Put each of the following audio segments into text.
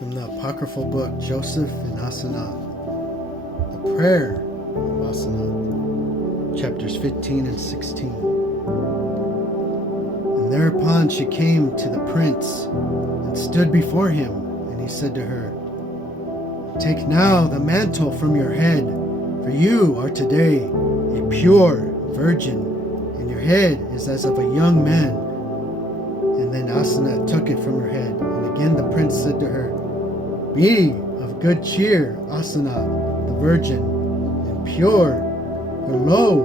From the Apocryphal book, Joseph and Asenath. The prayer of Asenath, chapters 15 and 16. And thereupon she came to the prince and stood before him, and he said to her, "Take now the mantle from your head, for you are today a pure virgin, and your head is as of a young man." And then Asenath took it from her head, and again the prince said to her, "Be of good cheer, Asenath, the virgin, and pure, for lo,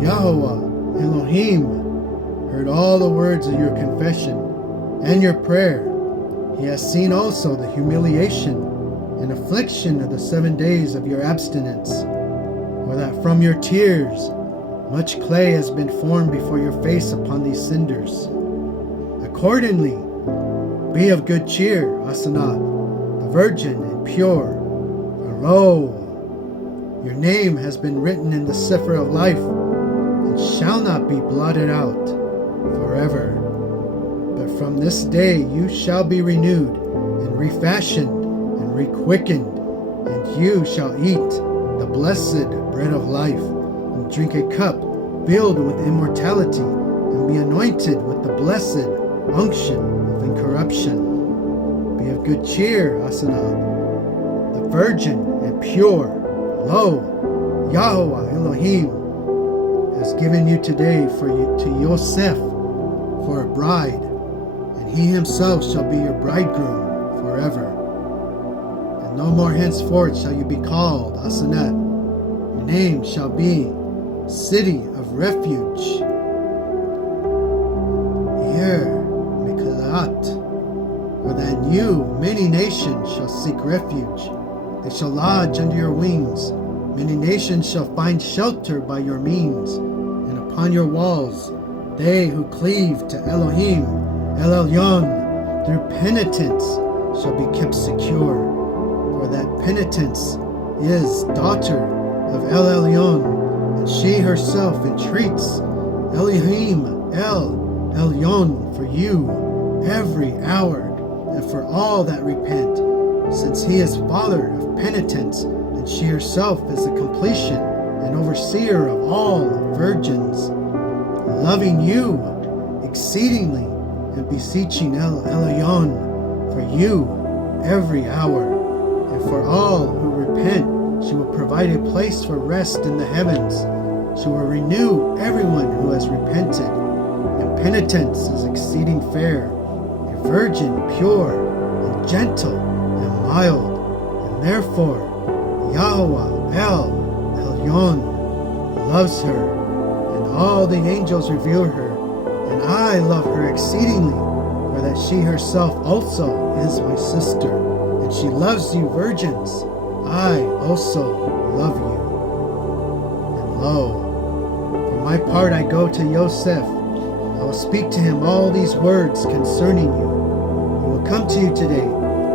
Yahweh Elohim heard all the words of your confession and your prayer. He has seen also the humiliation and affliction of the 7 days of your abstinence, for that from your tears much clay has been formed before your face upon these cinders. Accordingly, be of good cheer, Asenath, the virgin and pure, for lo, your name has been written in the Sefer of life, and shall not be blotted out forever. But from this day you shall be renewed, and refashioned, and requickened, and you shall eat the blessed bread of life, and drink a cup filled with immortality, and be anointed with the blessed unction of incorruption. Be of good cheer, Asenath, the virgin and pure. Lo, Yahweh Elohim has given you today to Yosef for a bride, and he himself shall be your bridegroom forever. And no more henceforth shall you be called Asenath. Your name shall be City of Refuge. Here, Miklat. For that in you many nations shall seek refuge. They shall lodge under your wings. Many nations shall find shelter by your means. And upon your walls, they who cleave to Elohim, El Elyon, through penitence shall be kept secure. For that penitence is daughter of El Elyon, and she herself entreats Elohim, El Elyon, for you every hour, and for all that repent, since he is father of penitence, and she herself is the completion and overseer of all virgins, loving you exceedingly, and beseeching El Elyon for you every hour. And for all who repent, she will provide a place for rest in the heavens. She will renew everyone who has repented, and penitence is exceeding fair. Virgin, pure, and gentle, and mild, and therefore Yahweh El Elyon loves her, and all the angels revere her, and I love her exceedingly, for that she herself also is my sister, and she loves you virgins. I also love you. And lo, for my part I go to Yosef. I will speak to him all these words concerning you. He will come to you today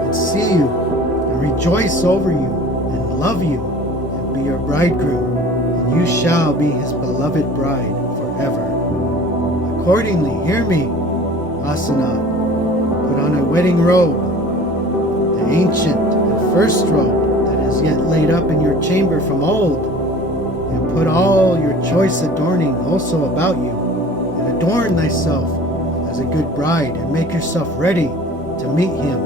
and see you and rejoice over you and love you and be your bridegroom, and you shall be his beloved bride forever. Accordingly, hear me, Asenath, put on a wedding robe, the ancient and first robe that is yet laid up in your chamber from old, and put all your choice adorning also about you. Adorn thyself as a good bride, and make yourself ready to meet him.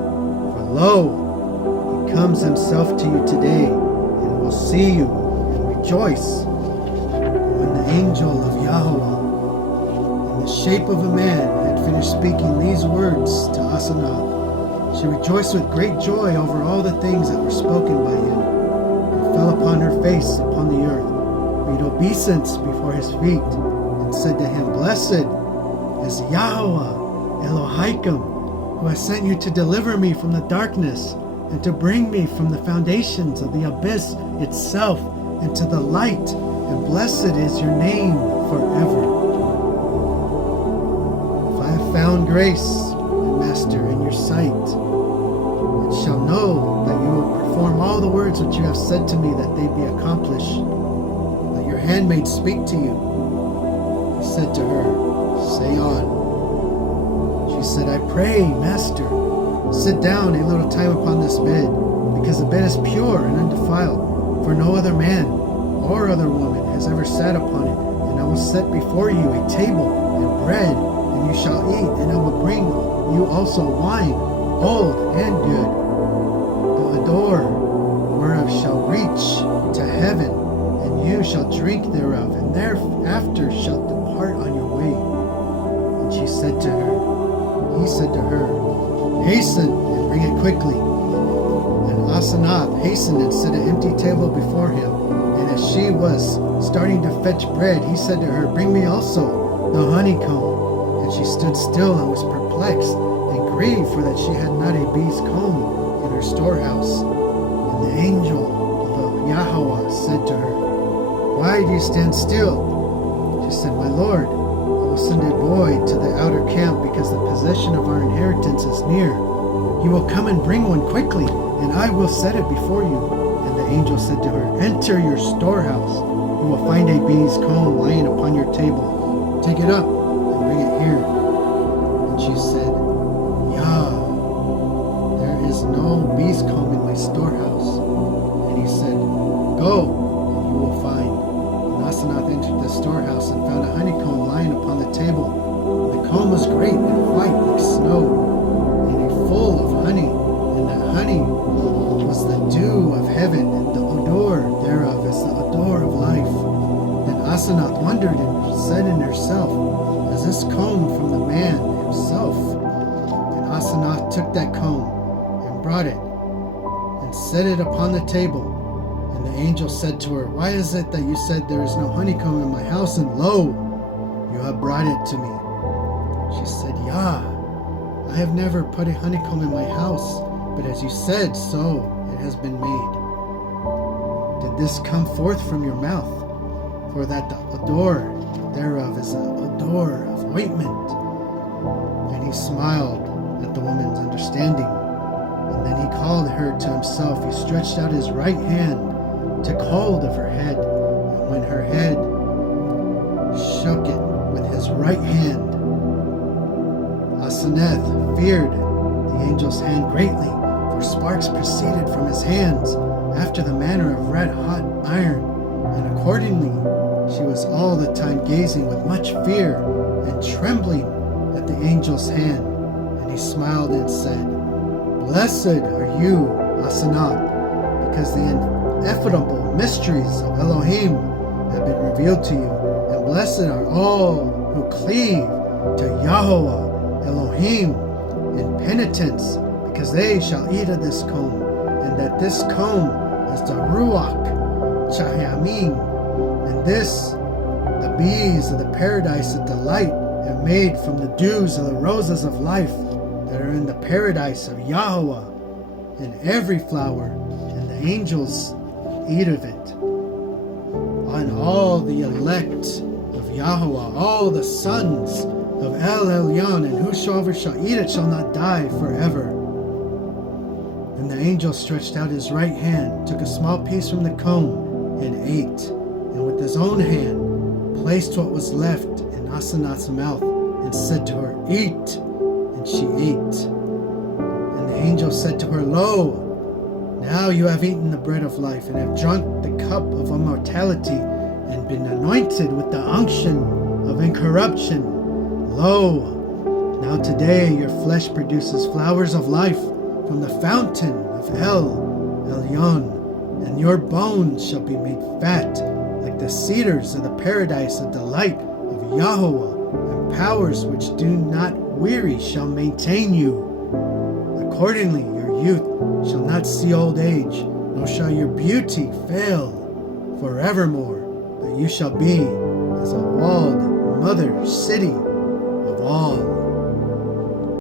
For lo, he comes himself to you today, and will see you and rejoice. When the angel of Yahweh, in the shape of a man, had finished speaking these words to Asenath, she rejoiced with great joy over all the things that were spoken by him, and fell upon her face upon the earth, made obeisance before his feet, said to him, "Blessed is Yahweh Elohim, who has sent you to deliver me from the darkness, and to bring me from the foundations of the abyss itself into the light, and blessed is your name forever. If I have found grace, my master, in your sight, and shall know that you will perform all the words which you have said to me, that they be accomplished. Let your handmaid speak to you." He said to her, "Say on." She said, "I pray, Master, sit down a little time upon this bed, because the bed is pure and undefiled, for no other man or other woman has ever sat upon it. And I will set before you a table and bread, and you shall eat, and I will bring you also wine, old and good. The door whereof shall reach to heaven, and you shall drink thereof, and thereafter shalt depart on your way. And he said to her, hasten and bring it quickly. And Asenath hastened and set an empty table before him. And as she was starting to fetch bread, he said to her, bring me also the honeycomb. And she stood still and was perplexed and grieved, for that she had not a bee's comb in her storehouse. And the angel of Yahweh said to her, why do you stand still? She said, my Lord, I will send a boy to the outer camp, because the possession of our inheritance is near. He will come and bring one quickly, and I will set it before you. And the angel said to her, enter your storehouse. You will find a bee's comb lying upon your table. Take it up and bring it here. And she said, Yah, there is no bee's comb in my storehouse. And he said, go, and you will find. And Asenath entered the storehouse and found a honeycomb lying upon the table. The comb was great and white like snow, and full of honey, and the honey was the dew of heaven, and the odor thereof is the odor of life. Then Asenath wondered and said in herself, is this comb from the man himself? And Asenath took that comb and brought it and set it upon the table. And the angel said to her, why is it that you said there is no honeycomb in my house, and lo, you have brought it to me? She said, Yah, I have never put a honeycomb in my house, but as you said, so it has been made. Did this come forth from your mouth? For that the odor thereof is an odor of ointment. And he smiled at the woman's understanding. And then he called her to himself. He stretched out his right hand, took hold of her head, and when her head shook it with his right hand, Asenath feared the angel's hand greatly, for sparks proceeded from his hands after the manner of red-hot iron. And accordingly she was all the time gazing with much fear and trembling at the angel's hand. And he smiled and said, blessed are you, Asenath, because the ineffable mysteries of Elohim have been revealed to you, and blessed are all who cleave to Yahweh Elohim in penitence, because they shall eat of this comb, and that this comb is the Ruach Chayamim, and this the bees of the paradise of delight have made from the dews of the roses of life that are in the paradise of Yahweh, and every flower, and the angels eat of it. On all the elect of Yahweh, all the sons of El Elyon, and whosoever shall eat it shall not die forever. And the angel stretched out his right hand, took a small piece from the comb, and ate, and with his own hand placed what was left in Asenath's mouth, and said to her, eat. And she ate. And the angel said to her, lo, now you have eaten the bread of life, and have drunk the cup of immortality, and been anointed with the unction of incorruption. Lo, now today your flesh produces flowers of life from the fountain of El Elyon, and your bones shall be made fat like the cedars of the paradise of delight of Yahweh, and powers which do not weary shall maintain you. Accordingly your youth shall not see old age, nor shall your beauty fail forevermore, but you shall be as a walled mother city of all.